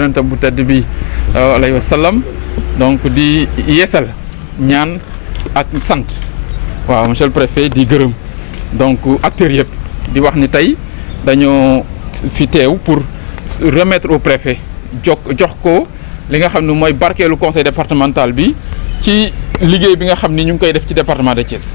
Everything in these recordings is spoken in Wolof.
yonent bu tedd bi alayhi wa sallam donc di yeesal ñaan ak sant waaw monsieur le préfet di gërëm donc acteurs yëpp di wax ni tey dañoo fi teew pour remettre au préfet jox ko li nga xam ne mooy barkeelu conseil départemental bi ci liggéey bi nga xam ni ñu ngi koy def ci département de Thiès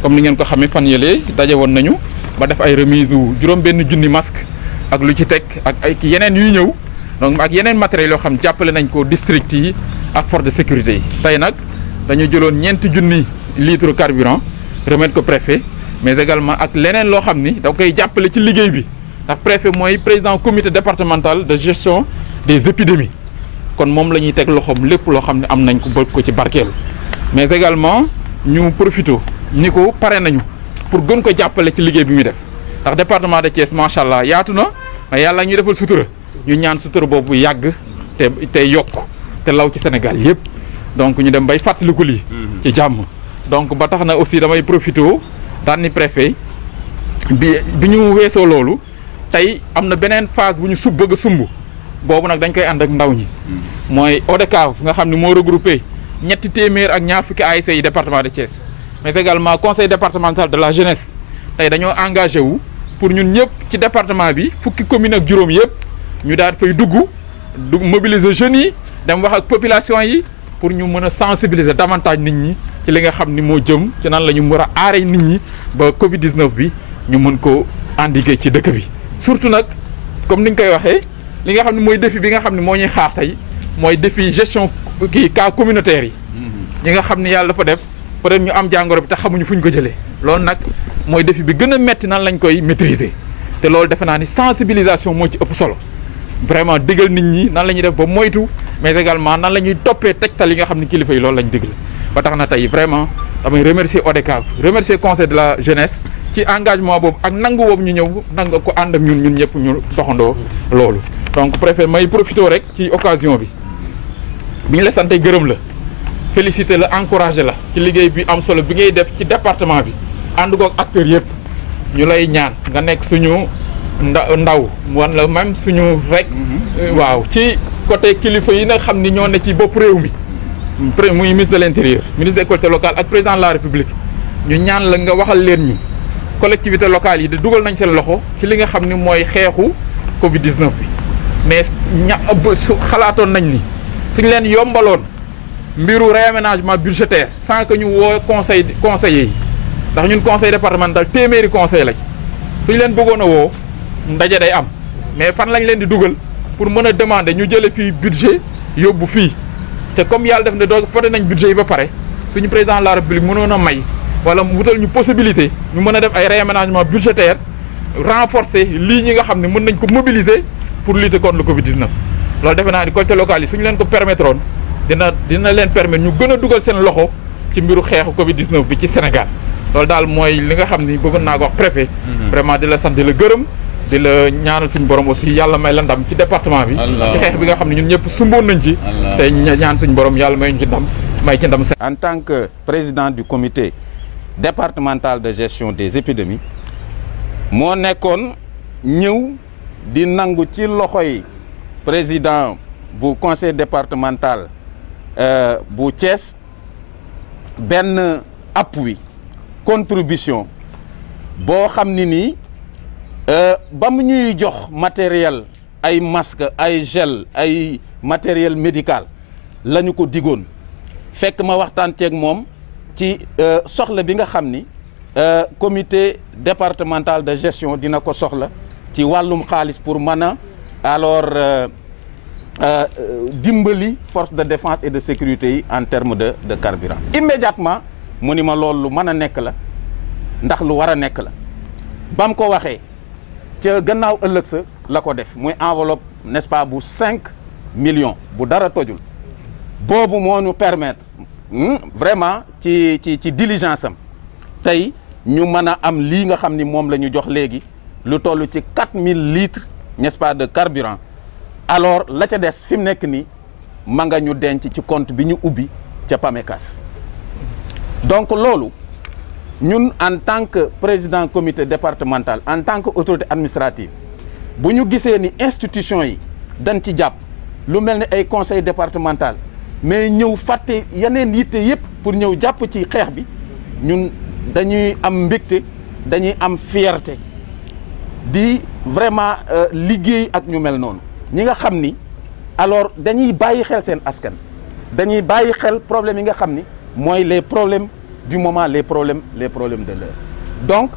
comme ni ngeen ko xamee fan yëlee daje woon nañu ba def ay remise wu juróom-benn junni masque ak lu ci teg ak ay yeneen yuy ñëw donc ak yeneen matériels yoo xam jàppale nañ ko district yi ak force de sécurité yi tey nag dañu jëloon 4 junni litres carburant remettre ko préfet mais également ak leneen loo xam ni da koy jàppale ci liggéey bi ndax préfet mooy président comité départemental de gestion des épidémies kon moom la ñuy teg loxoom lépp loo xam ne am nañ ko bëgg ko ci barkeelu mais également ñu profité ni ko pare nañu pour gën ko jàppale ci liggéey bi muy def ndax département de Thiès macha allah yaatu na mais yàlla ñuy defal sutura ñu ñaan sutura boobu yàgg te yokk te law ci Sénégal yëpp donc ñu dem bay fàttaliku lii ci jàmm donc ba tax na aussi damay profité daan ni préfet bi ñu weesoo loolu tey am na beneen phase bu ñu bëgg a sumb boobu nag dañ koy ànd ak ndaw ñi mooy ODCAV nga xam ne moo regroupé 200 ak 20 ASC yi département de Thiès mais également conseil départemental de la jeunesse tey dañoo engagé wu pour ñun ñëpp ci département bi fukki commune ak juróom yëpp ñu daal fay dugg mobiliser jeunes yi dem wax ak population yi pour ñu mën a sensibiliser davantage nit ñi ci li nga xam ni moo jëm ci nan la ñu mën a aaree nit ñi ba Covid 19 bi ñu mën ko endiguer ci dëkk bi. surtout nag comme ni ñu koy waxee li nga xam ne mooy défi bi nga xam ne moo ñuy xaar tey mooy défi gestion cas communautaire yi. ñi nga xam ne yàlla dafa def peut-être ñu am jàngoro bi te xamuñu fu ñu ko jëlee. loolu nag mooy défi bi gën a metti nan lañ koy maîtriser te loolu defe naa ni sensibilisation moo ci ëpp solo vraiment digal nit ñi nan la ñuy def ba moytu mais également nan la ñuy toppee tegtal yi nga xam ne kilifa yi loolu lañ digle ba tax na tey vraiment damay remercier ODCAV remercier conseil de la jeunesse ci engagement boobu ak nangu boobu ñu ñëw nangu ko ànd ak ñun ñëpp ñu doxandoo loolu. donc préfet may profité rek ci occasion bi ñu la sant gërëm la féliciter la encourager la ci liggéey bi am solo bi ngay def ci département bi ànd koog acteurs yëpp ñu lay ñaan nga nekk suñu ndaw wala même suñu rek waaw ci côté kilifa yi nga xam ni ñoo ne ci bopp réew mi muy ministre de l'intérieur ministre des collectivités locales ak président de la république ñu ñaan la nga waxal leen ñu collectivités locales yi de dugal nañ seen loxo ci li nga xam ni mooy xeexu Covid 19 bi mais xalaatoon nañ ni suñ leen yombaloon mbiru réaménagement budgétaire sans que ñu woo conseillers yi ndax ñun conseil départemental téeméeri conseil lañ suñ leen bëggoon a woo ndaje day am mais fan lañ leen di dugal pour mën a demander ñu jële fii budget yóbbu fii te comme yàlla def ne doo voté nañ budget yi ba pare suñu président de la république mënoon a may wala mu wutal ñu possibilité ñu mën a def ay réaménagement budgétaire renforcer lii ñi nga xam ne mën nañ ko mobiliser pour lutter contre le Covid 19 loolu defe naa ni collectivités locales yi suñu leen ko permettroon dina leen permettre ñu gën a dugal seen loxo ci mbiru xeexu Covid 19 bi ci Sénégal loolu daal mooy li nga xam ni bëggoon naa ko wax préfet. vraiment di la sant di la gërëm di la ñaanal suñu borom aussi yàlla may la ndam ci département bi. ci xeex bi nga xam ne ñun ñëpp sumboon nañ ci. te ñaan suñu borom yàlla may ñu ci ndam may ci ndam. En tant que président du comité départemental de gestion des épidémies moo nekkoon ñëw di nangu ci loxoy président bu conseil départemental bu Thiès benn appui contribution boo xam ni nii ba mu ñuy jox matériel ay masque ay gel ay matériel médical la ñu ko digoon fekk ma waxtaan ceeg moom ci soxla bi nga xam ni comité départemental de gestion dina ko soxla ci wàllum xaalis pour mën a alors dimbali force de défense et de sécurité yi en termes de carburant. Immédiatement mu ni ma loolu lu mën a nekk la ndax lu war a nekk la ba mu ko waxee ca gannaaw ëllëg sa la ko def muy enveloppe n'est-ce pas bu 5 millions bu dara tojul boobu moo ñu permettre vraiment ci diligence am tey ñu mën a am lii nga xam ni moom la ñu jox léegi lu toll ci 4000 litres n'est-ce pas de carburant. Alors la ca des fi mu nekk nii ma nga ñu denc ci compte bi ñu ubbi ca PAMECAS donc loolu ñun en tant que président comité départemental en tant que autorité administrative bu ñu gisee ni institution yi dañ ci jàpp lu mel ni ay conseil départemental mais ñëw fàtte yeneen yitte yëpp pour ñëw jàpp ci xeex bi ñun dañuy am mbégte dañuy am fierté di vraiment liggéey ak ñu mel noonu ñi nga xam ni alors dañuy bàyyi xel seen askan dañuy bàyyi xel problème yi nga xam ni mooy les problèmes du moment les problèmes de l'heure donc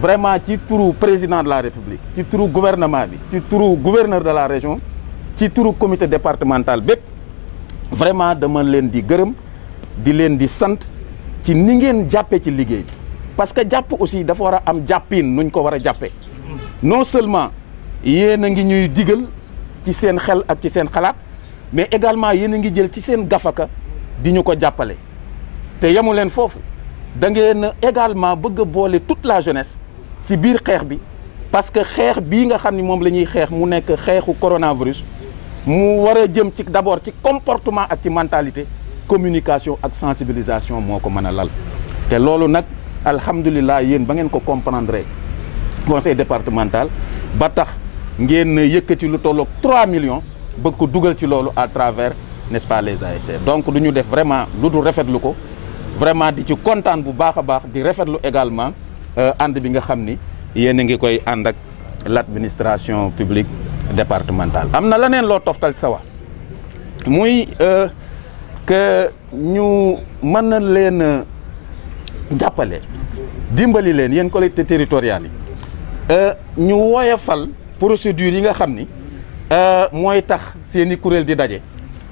vraiment ci turu président de la République ci turu gouvernement bi ci turu gouverneur de la région ci turu comité départemental bépp vraiment dama leen di gërëm di leen di sant ci ni ngeen jàppee ci liggéey bi parce que jàpp aussi dafa war a am jàppin nuñ ko war a jàppee non seulement yéen a ngi ñuy digal ci seen xel ak ci seen xalaat mais également yéen a ngi jël ci seen gafaka di ñu ko jàppale te yemu leen foofu da ngeen également bëgg a boole toute la jeunesse ci biir xeex bi parce que xeex bii nga xam ni moom la ñuy xeex mu nekk xeexu coronavirus mu war a jëm ci d'abord ci comportement ak ci mentalité communication ak sensibilisation moo ko mën a lal te loolu nag alhamdulilah yéen ba ngeen ko comprendre conseil départemental ba tax ngeen yëkkati lu tolloog 3 millions bëgg ko dugal ci loolu à travers n'est-ce pas les ASC donc du ñu def vraiment lu dul rafetlu ko vraiment di ci kontaan bu baax a baax di rafetlu également ànd bi nga xam ni yéen a ngi koy ànd ak l'administration publique départementale. am na leneen loo toftal sa wax muy que ñu mën na leen jàppale dimbali leen yéen collectivités territoriales yi ñu woyofal procédure yi nga xam ni mooy tax seen i kuréel di daje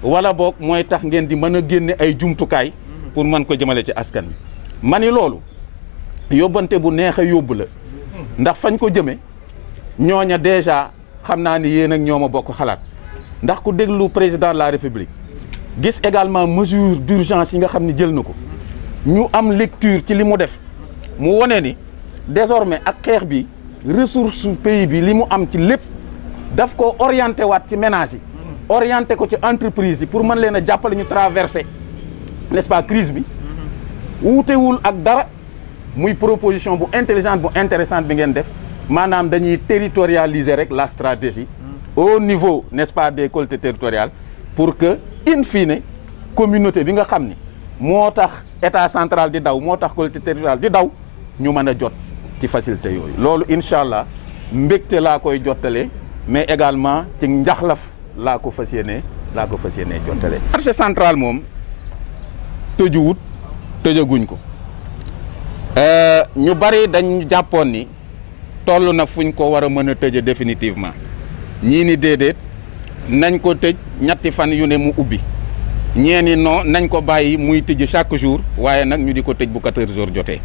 wala boog mooy tax ngeen di mën a génne ay jumtukaay pour mën ko jëmale ci askan bi ma ni loolu yóbbante bu neex a yóbbu la ndax fañ ko jëme ñooña déjà xam naa ni yéen ak ñoom a bokk xalaat ndax ku déglu président de la république gis également mesure d'urgence yi nga xam ni jël na ko ñu am lecture ci li mu def mu wone ni désormais ak xeex bi ressource pays bi li mu am ci lépp daf ko orienté waat ci ménage yi orienté ko ci entreprise yi pour mën leen a jàppale ñu traverser n'est-ce pas crise bi wuutewul ak dara muy proposition bu intelligente bu intéressante bi ngeen def maanaam dañuy territorialiser rek la stratégie au niveau n'est-ce pas des collectivités territoriales pour que in fine communauté bi nga xam ni moo tax état central di daw moo tax collectivité territoriale di daw ñu mën a jot ci facilité yooyu loolu incha allah mbégte laa koy jottale mais également ci njaxlaf laa ko fas yéenee jottale. marché central moom tëjuwut tëjaguñ ko ñu bari dañ jàppoon ni toll na fuñ ko war a mën a tëje définitivement ñii ni déedéet nañ ko tëj ñetti fan yu ne mu ubbi ñeeni non nañ ko bàyyi muy tëj chaque jour waaye nag ñu di ko tëj bu 14 heures jotee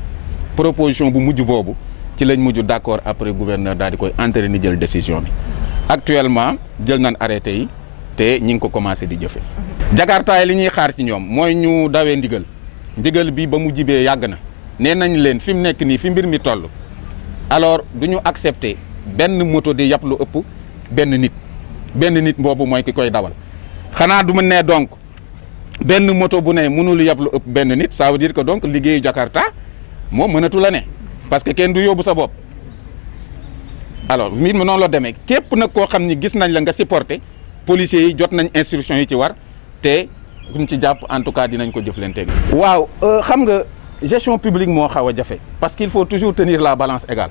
proposition bu mujj boobu ci lañ mujj d'accord après gouverneur daal di koy entériner jël décision bi actuellement jël nañ arrêté yi te ñi ngi ko commencé di jëfe jakartaay li ñuy xaar ci ñoom mooy ñu dawee ndigal bi ba mu jibee yàgg na nee nañ leen fi mu nekk nii fi mbir mi toll alors du ñu accepter benn moto di yàpp lu ëpp benn nit boobu mooy ki koy dawal xanaa du mu ne donc benn moto bu ne mënul yàpp lu ëpp benn nit ça veut dire que donc liggéeyu Jakarta moom mënatu la ne parce que kenn du yóbbu sa bopp alors mbir mi noonu la demee képp nag koo xam ni gis nañ la nga supporter policiers yi jot nañ instruction yi ci war te kuñ ci jàpp en tout cas dinañ ko jëflante. waaw xam nga gestion publique moo xaw a jafe parce qu'il faut toujours tenir la balance égale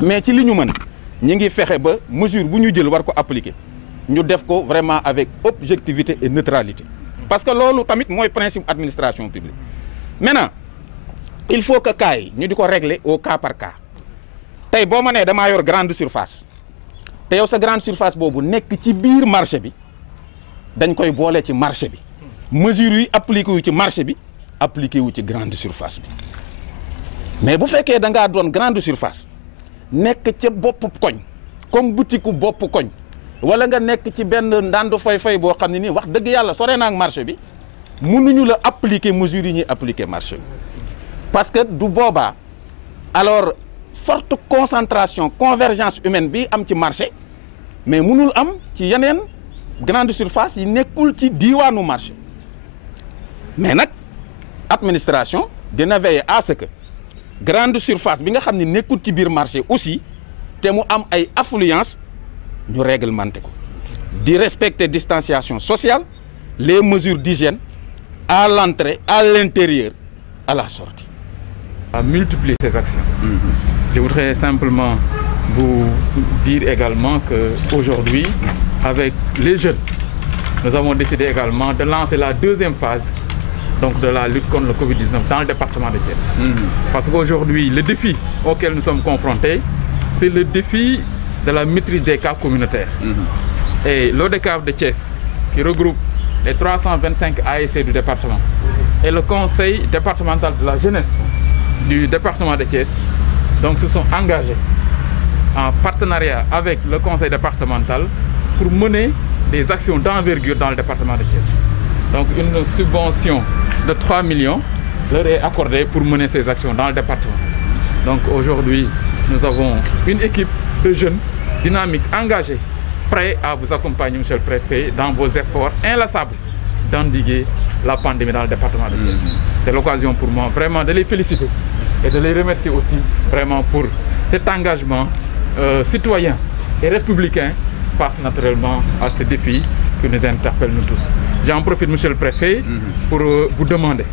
mais ci li ñu mën ñi ngi fexe ba mesure bu ñu jël war ko appliquer ñu def ko vraiment avec objectivité et neutralité parce que loolu tamit mooy principe administration publique maintenant il faut que cas yi ñu di ko régler au cas par cas tey boo ma nee damaa yor grande surface te yow sa grande surface boobu nekk ci biir marché bi dañ koy boole ci marché bi mesures yi appliqué wu ci marché bi appliqué wu ci grande surface bi mais bu fekkee da ngaa doon grande surface nekk ca bopp koñ comme boutique bopp koñ wala nga nekk ci benn ndandu fay boo xam ne nii wax dëgg yàlla sore na ak marché bi mënuñu la appliquer mesures yi ñuy appliquer marché bi parce que du boobaa alors forte concentration convergence humaine bi am ci marché mais mënul am ci yeneen grande surface yi nekkul ci diiwaanu marché mais nag administration dina veiller à ce que grande surface bi nga xam ne nekkul ci biir marché aussi te mu am ay affluence ñu réglementé ko de respecter distanciation sociale, les mesures d'hygiène à l'entrée, à l'intérieur, à la sortie. À multiplier ces actions. Je voudrais simplement vous dire également qu'aujourd'hui, avec les jeunes, nous avons décidé également de lancer la deuxième phase donc de la lutte contre le Covid-19 dans le département de Thiès. Parce qu'aujourd'hui, le défi auquel nous sommes confrontés, c'est le défi de la maîtrise des cas communautaires. Et l'ODCAV de Thiès, qui regroupe les 325 ASC du département, et le conseil départemental de la jeunesse du département de Thiès, donc se sont engagés en partenariat avec le conseil départemental pour mener des actions d'envergure dans le département de Thiès. Donc une subvention de 3 millions leur est accordée pour mener ces actions dans le département. Donc aujourd'hui, nous avons une équipe de jeunes dynamiques, engagés, prêts à vous accompagner, monsieur le préfet, dans vos efforts inlassables d'endiguer la pandémie dans le département de Thiès. C'est l'occasion pour moi vraiment de les féliciter et de les remercier aussi vraiment pour cet engagement citoyen et républicain face naturellement à ce défi qui nous interpelle nous tous. J'en profite, monsieur le préfet, pour vous demander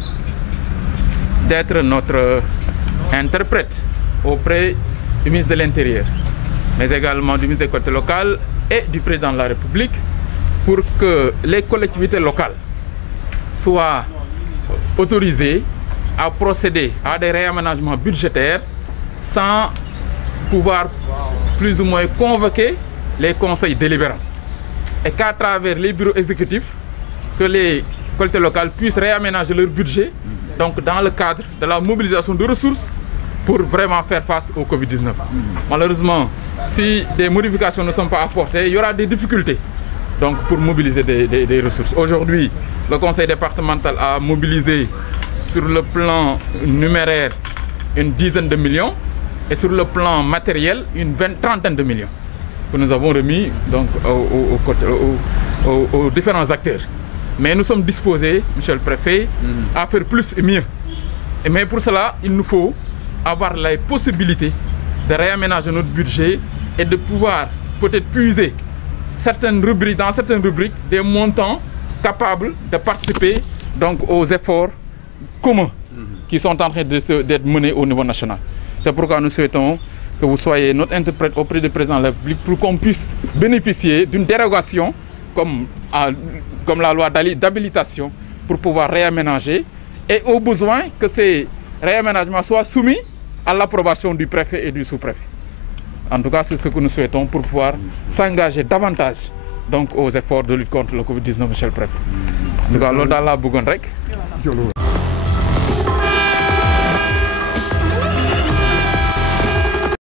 d'être notre interprète auprès du ministre de l'Intérieur, mais également du ministre des collectivités locales et du président de la République pour que les collectivités locales soient autorisées à procéder à des réaménagements budgétaires sans pouvoir plus ou moins convoquer les conseils délibérants. Et qu'à travers les bureaux exécutifs, que les collectivités locales puissent réaménager leur budget, donc dans le cadre de la mobilisation de ressources pour vraiment faire face au Covid-19. Malheureusement, si des modifications ne sont pas apportées, il y aura des difficultés donc, pour mobiliser des ressources. Aujourd'hui, le conseil départemental a mobilisé sur le plan numéraire une dizaine de millions et sur le plan matériel une trentaine de millions que nous avons remis donc, aux différents acteurs. Mais nous sommes disposés, monsieur le préfet, à faire plus et mieux. Mais pour cela, il nous faut avoir la possibilité de réaménager notre budget et de pouvoir peut-être puiser dans certaines rubriques des montants capables de participer donc, aux efforts communs qui sont en train d'être menés au niveau national. C'est pourquoi nous souhaitons que vous soyez notre interprète auprès du président de la République pour qu'on puisse bénéficier d'une dérogation comme la loi d'habilitation pour pouvoir réaménager et au besoin que ces réaménagements soient soumis à l'approbation du préfet et du sous-préfet. En tout cas, c'est ce que nous souhaitons pour pouvoir s'engager davantage donc, aux efforts de lutte contre le Covid-19, monsieur le préfet. En tout cas, loolu daal laa bëggoon rek